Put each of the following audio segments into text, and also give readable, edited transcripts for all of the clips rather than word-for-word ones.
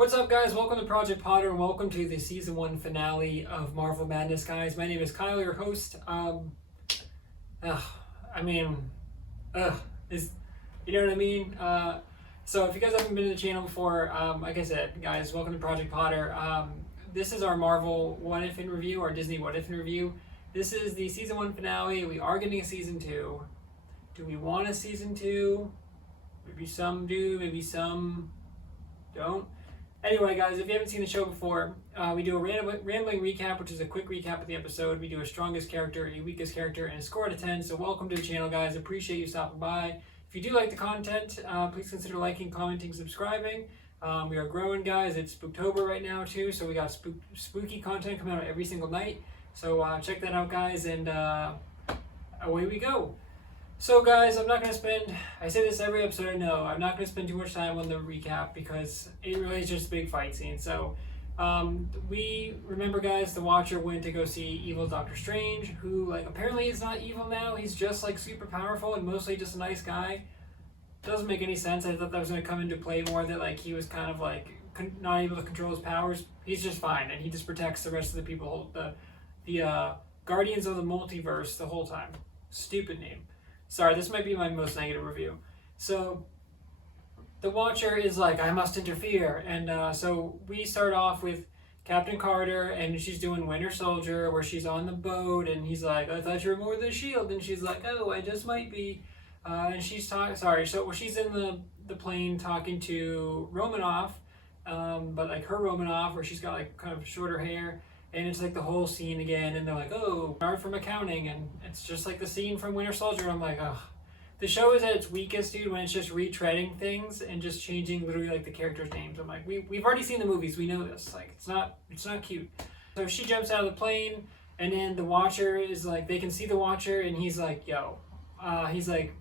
What's up, guys? Welcome to Project Potter and welcome to the season 1 finale of Marvel Madness, guys. My name is Kyle, your host. Ugh, I mean, is you know what I mean? So if you guys haven't been to the channel before, like I said, guys, welcome to Project Potter. This is our Marvel What If in review, our Disney What If in review. This is the season 1 finale. We are getting a season 2. Do we want a season 2? Maybe some do, maybe some don't. Anyway, guys, if you haven't seen the show before, we do a rambling recap, which is a quick recap of the episode. We do a strongest character, a weakest character, and a score out of 10. So welcome to the channel, guys. Appreciate you stopping by. If you do like the content, please consider liking, commenting, subscribing. We are growing, guys. It's Spooktober right now, too, so we got spooky content coming out every single night. So check that out, guys, and away we go. So, guys, I'm not going to spend, I say this every episode, I know, I'm not going to spend too much time on the recap because it really is just a big fight scene. So, we remember, guys, the Watcher went to go see evil Doctor Strange, who, like, apparently is not evil now. He's just, like, super powerful and mostly just a nice guy. Doesn't make any sense. I thought that was going to come into play more, that, like, he was kind of, like, not able to control his powers. He's just fine, and he just protects the rest of the people, the Guardians of the Multiverse the whole time. Stupid name. Sorry, this might be my most negative review. So, the Watcher is like, I must interfere. And so we start off with Captain Carter, and she's doing Winter Soldier, where she's on the boat, and he's like, I thought you were more than S.H.I.E.L.D. And she's like, oh, I just might be. And she's talking, so she's in the plane talking to Romanoff, but like her Romanoff, where she's got like kind of shorter hair. And it's like the whole scene again, and they're like, oh, art from accounting, and it's just like the scene from Winter Soldier. I'm like, ugh. The show is at its weakest, dude, when it's just retreading things and just changing literally like the characters' names. I'm like, we've already seen the movies, we know this. Like, it's not cute. So she jumps out of the plane, and then the Watcher is like, they can see the Watcher, and he's like, yo, he's like,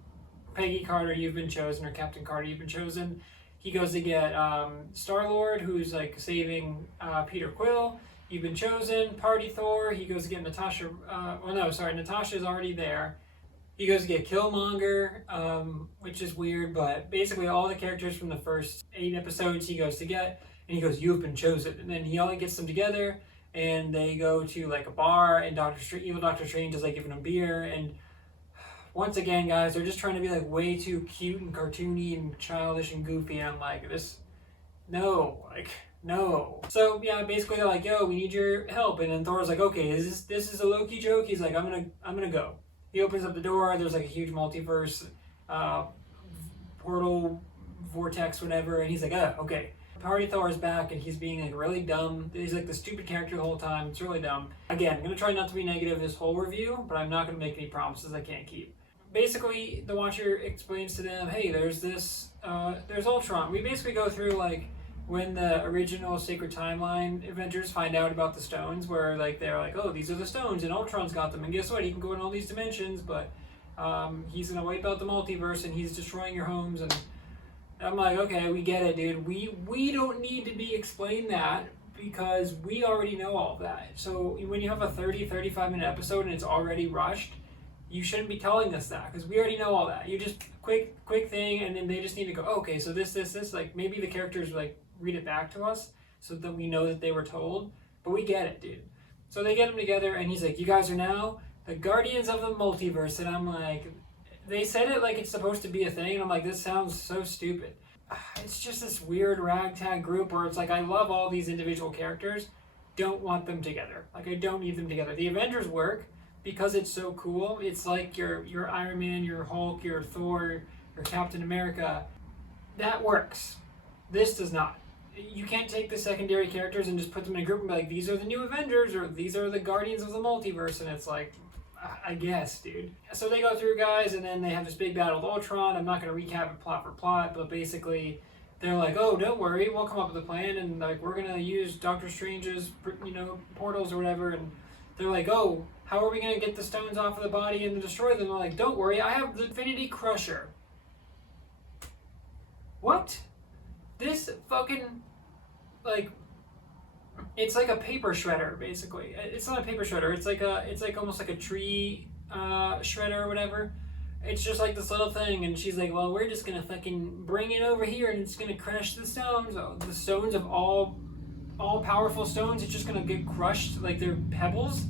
Peggy Carter, you've been chosen, or Captain Carter, you've been chosen. He goes to get Star-Lord, who's like saving Peter Quill. You've been chosen. Party Thor. He goes to get Natasha. Natasha's already there. He goes to get Killmonger, which is weird, but basically all the characters from the first 8 episodes he goes to get, and he goes, you've been chosen. And then he all gets them together, and they go to like a bar, and evil Doctor Strange is like giving them beer, and once again, guys, they're just trying to be like way too cute and cartoony and childish and goofy, and I'm like, no. So yeah, basically they're like, yo, we need your help. And then Thor's like, okay, this is a Loki joke? He's like, I'm gonna go. He opens up the door, there's like a huge multiverse portal, vortex, whatever, and he's like, okay. Party Thor is back, and he's being like really dumb. He's like the stupid character the whole time. It's really dumb. Again, I'm gonna try not to be negative this whole review, but I'm not gonna make any promises I can't keep. Basically, the Watcher explains to them, hey, there's Ultron. We basically go through like when the original Sacred Timeline Avengers find out about the stones, where like they're like, oh, these are the stones, and Ultron's got them, and guess what? He can go in all these dimensions, but he's gonna wipe out the multiverse, and he's destroying your homes. And I'm like, okay, we get it, dude. We don't need to be explained that, because we already know all of that. So when you have a 35 minute episode and it's already rushed, you shouldn't be telling us that, because we already know all that. You just quick thing, and then they just need to go, okay, so this, like maybe the characters like read it back to us so that we know that they were told, but we get it, dude. So they get them together, and he's like, you guys are now the Guardians of the Multiverse. And I'm like, they said it like it's supposed to be a thing, and I'm like, this sounds so stupid. It's just this weird ragtag group where it's like, I love all these individual characters, don't want them together. Like, I don't need them together. The Avengers work because it's so cool. It's like your Iron Man, your Hulk, your Thor, your Captain America. That works. This does not. You can't take the secondary characters and just put them in a group and be like, these are the new Avengers, or these are the Guardians of the Multiverse, and it's like, I guess, dude. So they go through, guys, and then they have this big battle with Ultron. I'm not going to recap it plot for plot, but basically they're like, oh, don't worry, we'll come up with a plan, and like we're going to use Doctor Strange's, portals or whatever. And they're like, oh, how are we going to get the stones off of the body and destroy them? They're like, don't worry, I have the Infinity Crusher. What? This fucking, like, it's like a paper shredder, basically. It's not a paper shredder. It's like almost like a tree shredder or whatever. it's just like this little thing, and she's like, well, we're just gonna fucking bring it over here, and it's gonna crush the stones. The stones of all powerful stones, it's just gonna get crushed like they're pebbles.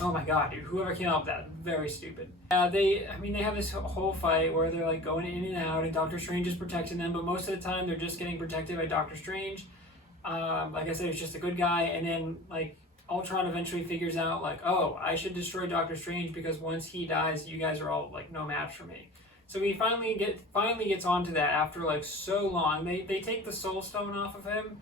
Oh my god, dude! Whoever came up with that, very stupid. They have this whole fight where they're like going in and out, and Doctor Strange is protecting them, but most of the time they're just getting protected by Doctor Strange. Like I said, he's just a good guy, and then like Ultron eventually figures out like, oh, I should destroy Doctor Strange because once he dies, you guys are all like no match for me. So he finally gets onto that after like so long. They take the Soul Stone off of him.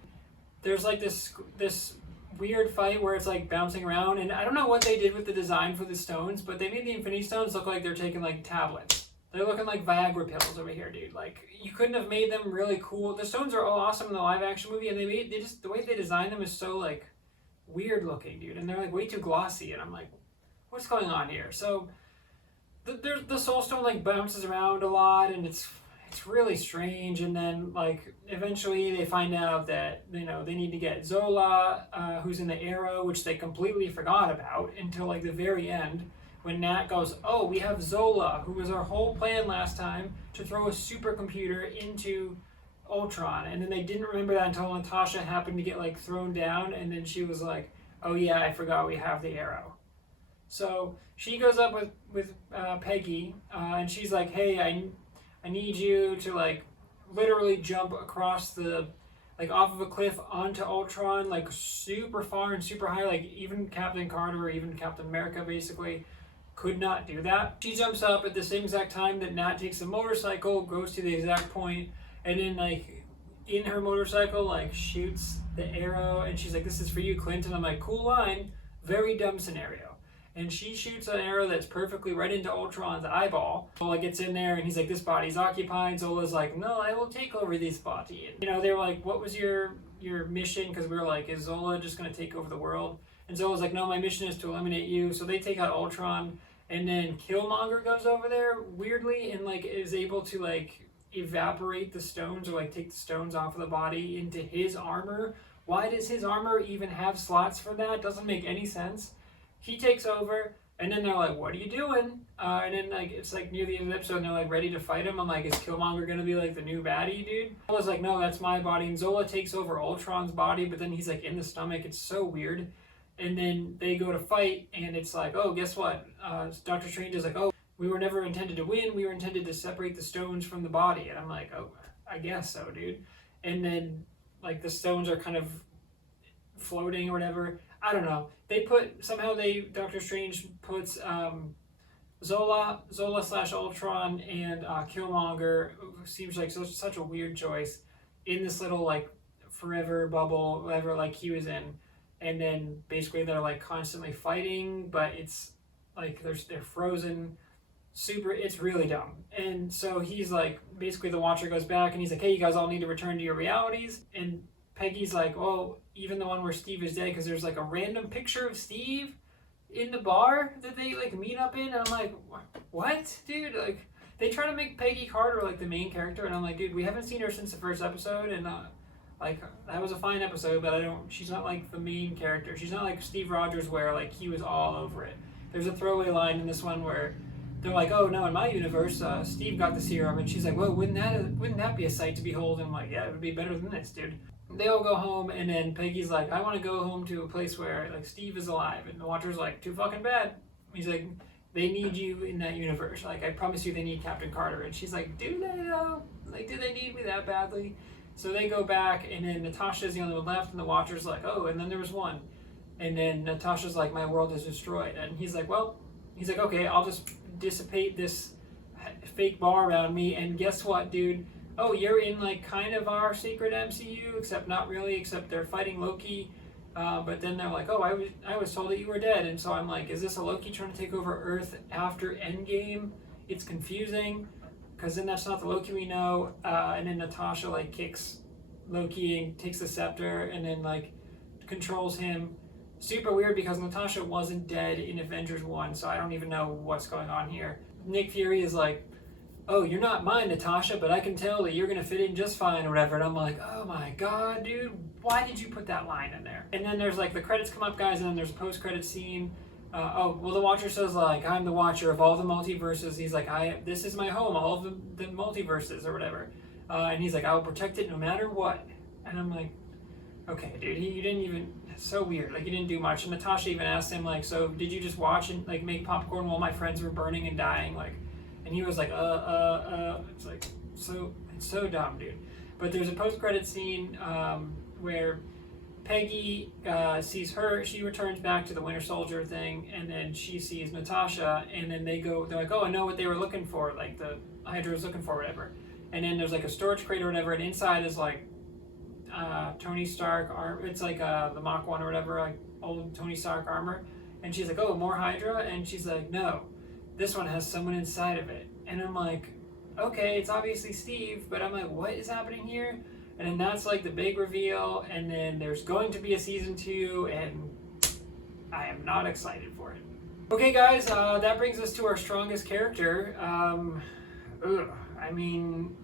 There's like this weird fight where it's like bouncing around, and I don't know what they did with the design for the stones, but they made the Infinity Stones look like they're taking like tablets. They're looking like Viagra pills over here, dude. Like, you couldn't have made them really cool. The stones are all awesome in the live action movie, and the way they designed them is so like weird looking, dude, and they're like way too glossy, and I'm like, what's going on here? So the Soul Stone like bounces around a lot, and it's really strange. And then like eventually they find out that they need to get Zola, who's in the Arrow, which they completely forgot about until like the very end, when Nat goes, oh, we have Zola, who was our whole plan last time to throw a supercomputer into Ultron. And then they didn't remember that until Natasha happened to get like thrown down, and then she was like, oh yeah, I forgot we have the Arrow. So she goes up with Peggy, and she's like, hey, I need you to like literally jump across the like off of a cliff onto Ultron, like super far and super high. Like even Captain Carter or even Captain America basically could not do that. She jumps up at the same exact time that Nat takes a motorcycle, goes to the exact point, and then like in her motorcycle like shoots the arrow, and she's like, this is for you, Clint. And I'm like, cool line, very dumb scenario. And she shoots an arrow that's perfectly right into Ultron's eyeball. Zola gets in there, and he's like, this body's occupied. Zola's like, no, I will take over this body. And, they were like, what was your mission? Because we were like, is Zola just going to take over the world? And Zola's like, no, my mission is to eliminate you. So they take out Ultron, and then Killmonger goes over there, weirdly, and like is able to like evaporate the stones, or like take the stones off of the body into his armor. Why does his armor even have slots for that? Doesn't make any sense. He takes over, and then they're like, what are you doing? And then like it's like near the end of the episode, and they're like ready to fight him. I'm like, is Killmonger gonna be like the new baddie, dude? Zola's like, no, that's my body. And Zola takes over Ultron's body, but then he's like in the stomach. It's so weird. And then they go to fight, and it's like, oh, guess what? Doctor Strange is like, oh, we were never intended to win. We were intended to separate the stones from the body. And I'm like, oh, I guess so, dude. And then like the stones are kind of floating or whatever. I don't know. Doctor Strange puts Zola / Ultron and Killmonger, who seems like such a weird choice, in this little like forever bubble, whatever like he was in. And then basically they're like constantly fighting, but it's like they're frozen. It's really dumb. And so he's like, basically the Watcher goes back, and he's like, hey, you guys all need to return to your realities. And Peggy's like, oh, even the one where Steve is dead, because there's like a random picture of Steve in the bar that they like meet up in. And I'm like, what, dude? Like, they try to make Peggy Carter like the main character, and I'm like, dude, we haven't seen her since the first episode, and like that was a fine episode, but she's not like the main character. She's not like Steve Rogers, where like he was all over it. There's a throwaway line in this one where they're like, oh no, in my universe, Steve got the serum, and she's like, well, wouldn't that be a sight to behold? And I'm like, yeah, it would be better than this, dude. They all go home, and then Peggy's like, I want to go home to a place where like Steve is alive, and the Watcher's like, too fucking bad. He's like, they need you in that universe. Like, I promise you, they need Captain Carter. And she's like, do they though? Like, do they need me that badly? So they go back, and then Natasha's the only one left, and the Watcher's like, oh, and then there was one. And then Natasha's like, my world is destroyed. And he's like, okay, I'll just dissipate this fake bar around me, and guess what, dude? Oh, you're in like kind of our secret MCU, except not really, except they're fighting Loki. But then they're like, oh, I was told that you were dead. And so I'm like, is this a Loki trying to take over Earth after Endgame? It's confusing, because then that's not the Loki we know. And then Natasha like kicks Loki and takes the scepter, and then like controls him. Super weird, because Natasha wasn't dead in Avengers 1, so I don't even know what's going on here. Nick Fury is like, oh, you're not mine, Natasha, but I can tell that you're going to fit in just fine or whatever. And I'm like, oh my god, dude, why did you put that line in there? And then there's like the credits come up, guys, and then there's a post-credit scene the Watcher says, like, I'm the Watcher of all the multiverses. He's like, this is my home, all of the multiverses or whatever. And he's like, I will protect it no matter what. And I'm like, okay, dude, you didn't even, so weird. Like, you didn't do much. And Natasha even asked him, like, so did you just watch and, like, make popcorn while my friends were burning and dying? Like, and he was like, it's like, it's so dumb, dude. But there's a post-credit scene where Peggy sees her, she returns back to the Winter Soldier thing, and then she sees Natasha, and then they're like, oh, I know what they were looking for, like the Hydra was looking for, whatever. And then there's like a storage crate or whatever, and inside is like Tony Stark armor. It's like the Mach 1 or whatever, like old Tony Stark armor. And she's like, oh, more Hydra? And she's like, no, this one has someone inside of it. And I'm like, okay, it's obviously Steve, but I'm like, what is happening here? And then that's like the big reveal, and then there's going to be a season 2, and I am not excited for it. Okay, guys, that brings us to our strongest character. I mean,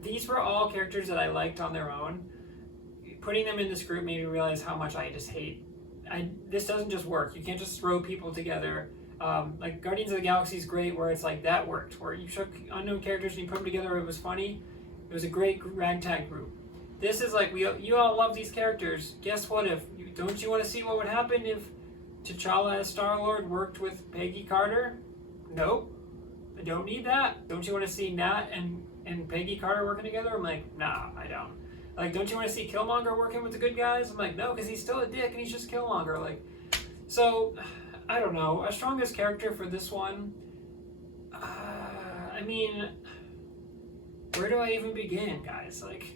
these were all characters that I liked on their own. Putting them in this group made me realize how much I just hate. This doesn't just work. You can't just throw people together. Like Guardians of the Galaxy is great, where it's like that worked, where you took unknown characters and you put them together. It was funny. It was a great ragtag group. This is like, you all love these characters. Guess what? Don't you want to see what would happen if T'Challa as Star-Lord worked with Peggy Carter? Nope. I don't need that. Don't you want to see Nat and Peggy Carter working together? I'm like, nah, I don't. Like, don't you want to see Killmonger working with the good guys? I'm like, no, because he's still a dick and he's just Killmonger. Like, so, I don't know. Our strongest character for this one, I mean, where do I even begin, guys? Like,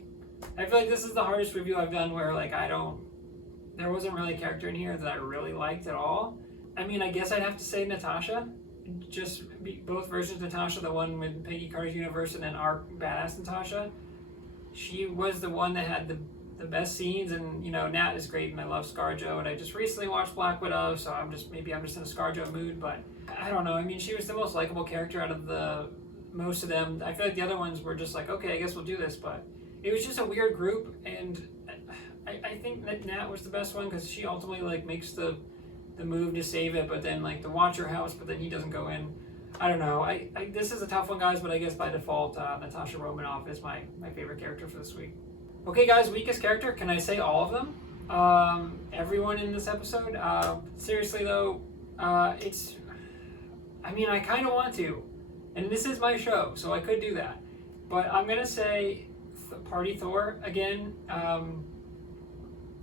I feel like this is the hardest review I've done where, like, there wasn't really a character in here that I really liked at all. I mean, I guess I'd have to say Natasha. Just both versions of Natasha, the one with Peggy Carter's universe and then our badass Natasha. She was the one that had the best scenes, and, you know, Nat is great, and I love ScarJo, and I just recently watched Black Widow, so I'm just in a ScarJo mood, but I don't know. I mean, she was the most likable character out of most of them. I feel like the other ones were just like, okay, I guess we'll do this, but it was just a weird group, and I think that Nat was the best one because she ultimately like makes the move to save it, but then like the Watcher house, but then he doesn't go in. I don't know. This is a tough one, guys, but I guess by default, Natasha Romanoff is my favorite character for this week. Okay, guys, weakest character. Can I say all of them? Everyone in this episode. Seriously though, it's. I mean, I kind of want to. And this is my show, so I could do that. But I'm going to say Party Thor again.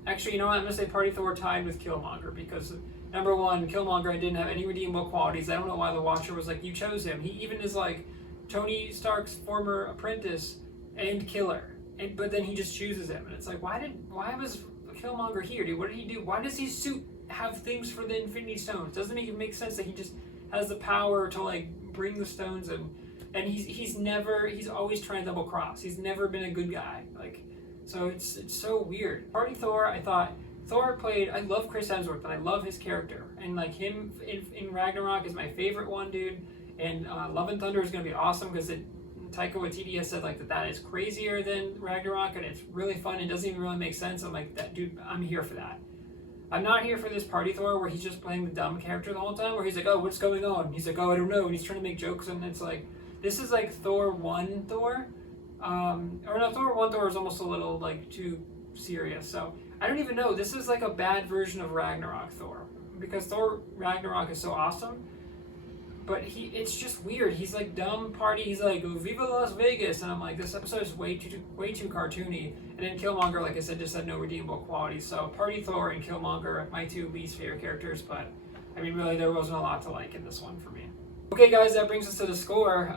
Actually, you know what? I'm going to say Party Thor tied with Killmonger because, number one, Killmonger, I didn't have any redeemable qualities. I don't know why the Watcher was like, you chose him. He even is like Tony Stark's former apprentice and killer. But then he just chooses him. And it's like, why was Killmonger here, dude? What did he do? Why does his suit have things for the Infinity Stones? Doesn't it make sense that he just has the power to like bring the stones and he's always trying to double cross. He's never been a good guy. Like, so it's so weird. Party Thor, I thought Thor I love Chris Hemsworth, but I love his character. And like him in Ragnarok is my favorite one, dude. And Love and Thunder is going to be awesome because Taika Waititi has said like that is crazier than Ragnarok and it's really fun. It doesn't even really make sense. I'm like, that dude, I'm here for that. I'm not here for this Party Thor where he's just playing the dumb character the whole time, where he's like, oh, what's going on? He's like, oh, I don't know. And he's trying to make jokes, and it's like, this is like Thor 1 Thor. Or no, Thor 1 Thor is almost a little like too serious. So I don't even know. This is like a bad version of Ragnarok Thor. Because Thor Ragnarok is so awesome. But it's just weird. He's like dumb party. He's like, Viva Las Vegas. And I'm like, this episode is way too cartoony. And then Killmonger, like I said, just had no redeemable qualities. So Party Thor and Killmonger, my two least favorite characters. But I mean, really, there wasn't a lot to like in this one for me. Okay, guys, that brings us to the score.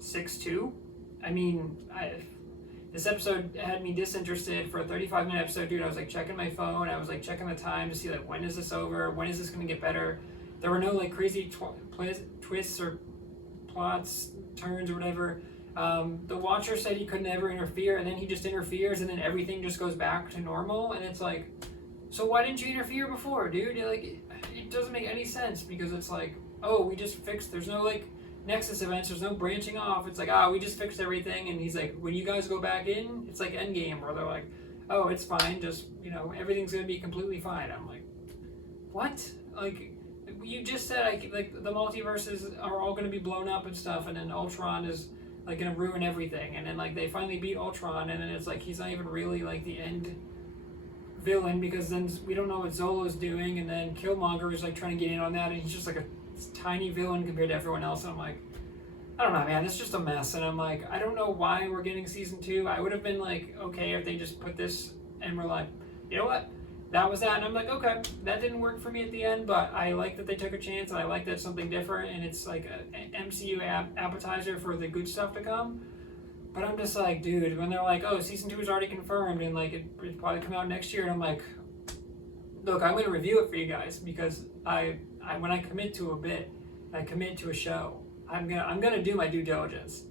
6-2. I mean, this episode had me disinterested for a 35-minute episode, dude. I was like checking my phone. I was like checking the time to see like when is this over? When is this going to get better? There were no like crazy twists or plots, turns or whatever. The Watcher said he could never interfere, and then he just interferes, and then everything just goes back to normal. And it's like, so why didn't you interfere before, dude? Like, it doesn't make any sense because it's like, oh, we just fixed. There's no like Nexus events. There's no branching off. It's like, we just fixed everything. And he's like, when you guys go back in, it's like Endgame, where they're like, oh, it's fine. Just, you know, everything's gonna be completely fine. I'm like, what? Like, you just said like the multiverses are all going to be blown up and stuff, and then Ultron is like going to ruin everything, and then like they finally beat Ultron, and then it's like he's not even really like the end villain, because then we don't know what Zolo's doing, and then Killmonger is like trying to get in on that, and he's just like a tiny villain compared to everyone else, and I'm like, I don't know, man, it's just a mess. And I'm like, I don't know why we're getting season 2. I would have been like, okay, if they just put this and we're like, you know what, that was that. And I'm like, okay, that didn't work for me at the end, but I like that they took a chance, and I like that it's something different, and it's like an MCU appetizer for the good stuff to come. But I'm just like, dude, when they're like, oh, season 2 is already confirmed, and like it'll probably come out next year, and I'm like, look, I'm going to review it for you guys, because I when I commit to a bit, I commit to a show, I'm gonna do my due diligence.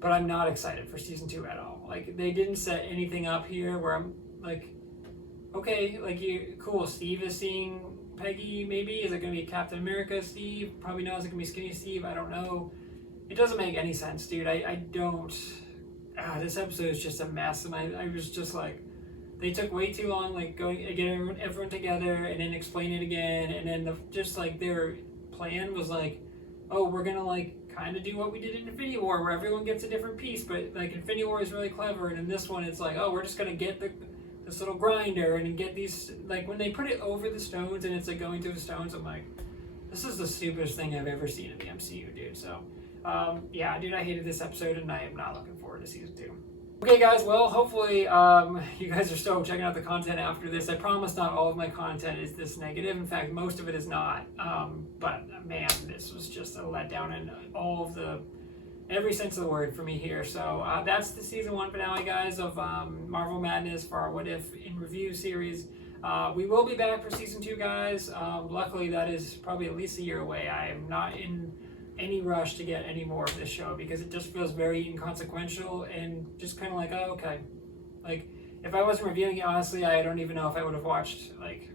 But I'm not excited for season 2 at all. Like, they didn't set anything up here where I'm like, okay, like, cool, Steve is seeing Peggy, maybe. Is it gonna be Captain America Steve? Probably not. Is it gonna be Skinny Steve? I don't know. It doesn't make any sense, dude. I don't. This episode is just a mess, and I was just like, they took way too long, like going getting everyone together and then explain it again, and then just like their plan was like, oh, we're gonna like kind of do what we did in Infinity War, where everyone gets a different piece, but like Infinity War is really clever, and in this one it's like, oh, we're just gonna get this little grinder and get these, like when they put it over the stones and it's like going through the stones, I'm like, this is the stupidest thing I've ever seen in the MCU, dude. So yeah, dude, I hated this episode, and I am not looking forward to season 2. Okay, guys, well, hopefully you guys are still checking out the content after this. I promise not all of my content is this negative. In fact, most of it is not. But, man, this was just a letdown in all of every sense of the word for me here. So that's the season 1 finale, guys, of Marvel Madness for our What If in Review series. We will be back for season 2, guys. Luckily, that is probably at least a year away. I am not in any rush to get any more of this show, because it just feels very inconsequential and just kind of like, oh, okay. Like, if I wasn't reviewing it, honestly, I don't even know if I would have watched, like,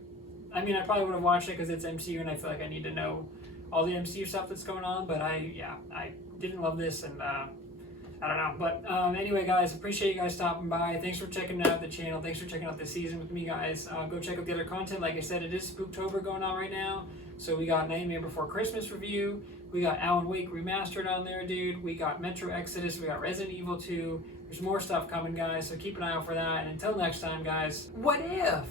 I mean, I probably would have watched it because it's MCU, and I feel like I need to know all the MCU stuff that's going on, but I didn't love this, and I don't know. But anyway, guys, appreciate you guys stopping by. Thanks for checking out the channel. Thanks for checking out the season with me, guys. Go check out the other content. Like I said, it is Spooktober going on right now. So we got Nightmare Before Christmas review. We got Alan Wake Remastered on there, dude. We got Metro Exodus. We got Resident Evil 2. There's more stuff coming, guys, so keep an eye out for that. And until next time, guys, what if?